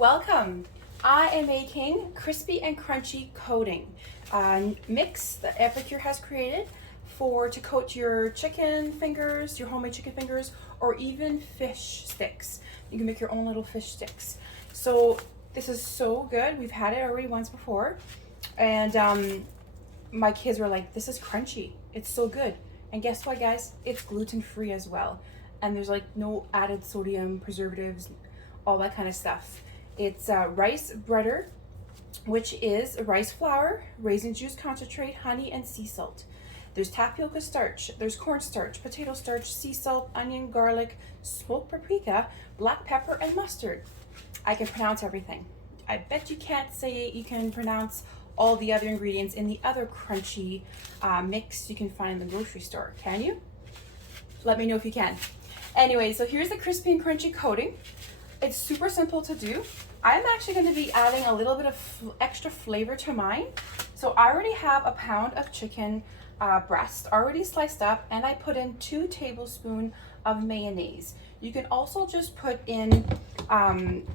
welcome. I am making crispy and crunchy coating mix that Epicure has created to coat your chicken fingers, your homemade chicken fingers, or even fish sticks. You can make your own little fish sticks. So this is so good. We've had it already once before, and my kids were like, "This is crunchy. It's so good." And guess what, guys? It's gluten-free as well, and there's like no added sodium, preservatives, all that kind of stuff. It's rice butter, which is rice flour, raisin juice concentrate, honey, and sea salt. There's tapioca starch, there's cornstarch, potato starch, sea salt, onion, garlic, smoked paprika, black pepper, and mustard. I can pronounce everything. I bet you can't say you can pronounce all the other ingredients in the other crunchy mix you can find in the grocery store. Can you? Let me know if you can. Anyway, so here's the crispy and crunchy coating. It's super simple to do. I'm actually going to be adding a little bit of extra flavor to mine. So I already have a pound of chicken breast already sliced up, and I put in 2 tablespoons of mayonnaise. You can also just put in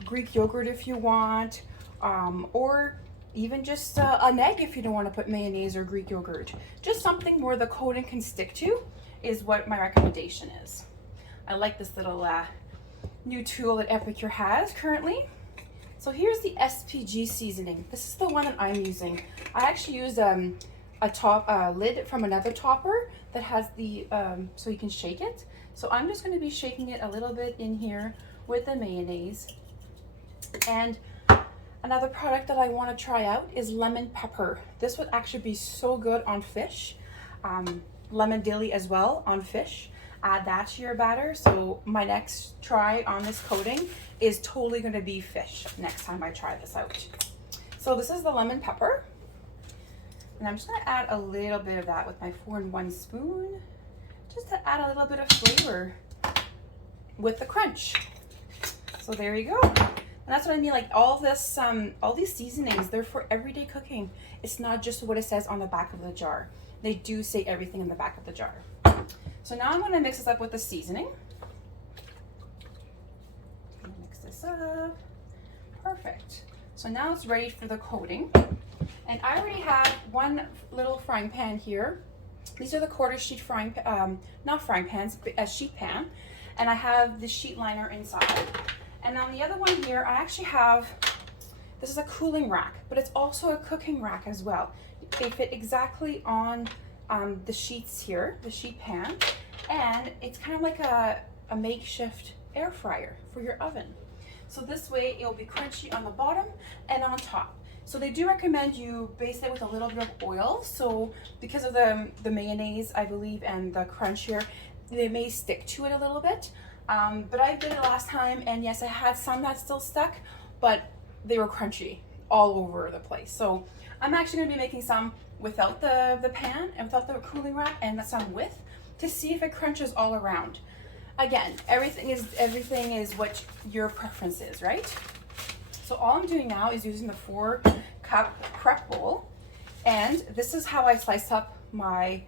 Greek yogurt if you want, or even just an egg if you don't want to put mayonnaise or Greek yogurt. Just something where the coating can stick to is what my recommendation is. I like this little new tool that Epicure has currently. So here's the SPG seasoning. This is the one that I'm using. I actually use a lid from another topper that has the so you can shake it. So I'm just going to be shaking it a little bit in here with the mayonnaise. And another product that I want to try out is lemon pepper. This would actually be so good on fish. Lemon dilly as well on fish. Add that to your batter. So my next try on this coating is totally going to be fish next time I try this out. So this is the lemon pepper. And I'm just going to add a little bit of that with my 4-in-1 spoon, just to add a little bit of flavor with the crunch. So there you go. And that's what I mean, like all this, all these seasonings, they're for everyday cooking. It's not just what it says on the back of the jar. They do say everything in the back of the jar. So now I'm going to mix this up with the seasoning. Mix this up. Perfect. So now it's ready for the coating. And I already have one little frying pan here. These are the quarter sheet not frying pans, but a sheet pan. And I have the sheet liner inside. And on the other one here, I actually have, this is a cooling rack, but it's also a cooking rack as well. They fit exactly on the sheets here, the sheet pan, and it's kind of like a makeshift air fryer for your oven. So this way it'll be crunchy on the bottom and on top. So they do recommend you baste it with a little bit of oil. So because of the mayonnaise, I believe, and the crunch here, they may stick to it a little bit. But I did it last time, and yes, I had some that still stuck, but they were crunchy all over the place. So I'm actually going to be making some without the pan and without the cooling rack, and some with, to see if it crunches all around. Again, everything is what your preference is, right? So all I'm doing now is using the 4-cup prep bowl, and this is how I slice up my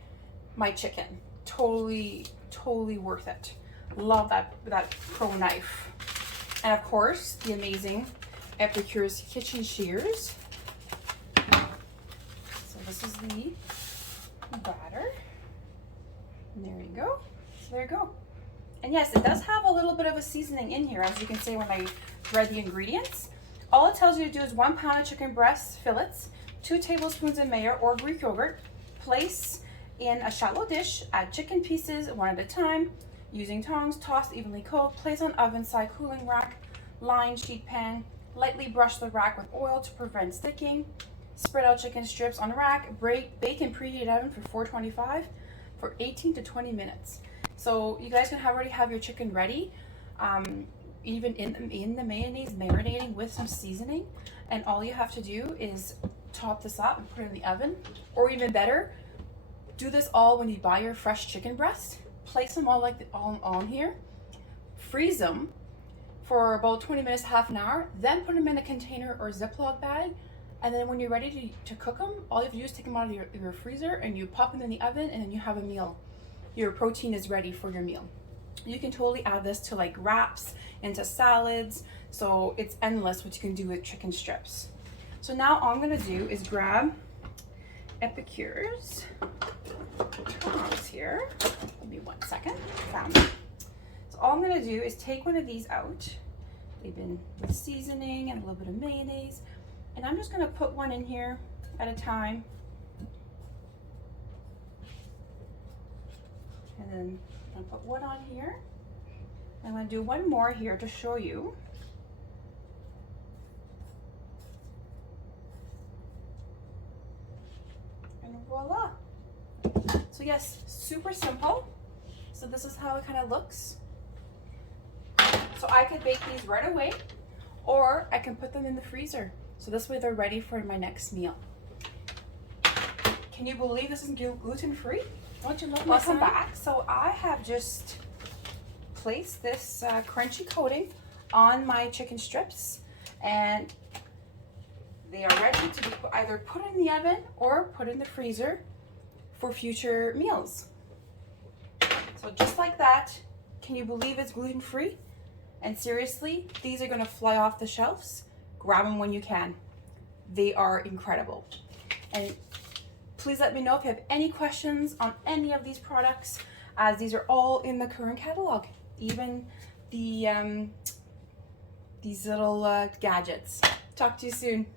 chicken. Totally worth it. Love that pro knife. And of course, the amazing Epicure's kitchen shears. So this is the batter. And there you go. So there you go. And yes, it does have a little bit of a seasoning in here, as you can see when I read the ingredients. All it tells you to do is 1 pound of chicken breast fillets, 2 tablespoons of mayo or Greek yogurt. Place in a shallow dish, add chicken pieces one at a time. Using tongs, toss evenly coat, place on oven side cooling rack, lined sheet pan. Lightly brush the rack with oil to prevent sticking. Spread out chicken strips on rack. Bake in preheated oven for 425 for 18 to 20 minutes. So you guys can already have your chicken ready, even in the mayonnaise, marinating with some seasoning. And all you have to do is top this up and put it in the oven. Or even better, do this all when you buy your fresh chicken breast. Place them all all on here. Freeze them for about 20 minutes, half an hour. Then put them in a container or Ziploc bag. And then when you're ready to cook them, all you have to do is take them out of your freezer and you pop them in the oven, and then you have a meal. Your protein is ready for your meal. You can totally add this to like wraps, into salads. So it's endless what you can do with chicken strips. So now all I'm gonna do is grab Epicure's crumbs here. Give me 1 second. Found them. So all I'm gonna do is take one of these out. They've been with seasoning and a little bit of mayonnaise. And I'm just gonna put one in here at a time. And then I'm gonna put one on here. I'm gonna do one more here to show you. And voila. So yes, super simple. So this is how it kind of looks. So I could bake these right away, or I can put them in the freezer. So this way they're ready for my next meal. Can you believe this is gluten-free? Don't you love my Welcome back. So I have just placed this crunchy coating on my chicken strips, and they are ready to be either put in the oven or put in the freezer for future meals. So just like that, can you believe it's gluten-free? And seriously, these are gonna fly off the shelves. Grab them when you can. They are incredible. And please let me know if you have any questions on any of these products, as these are all in the current catalog. Even the these little gadgets. Talk to you soon.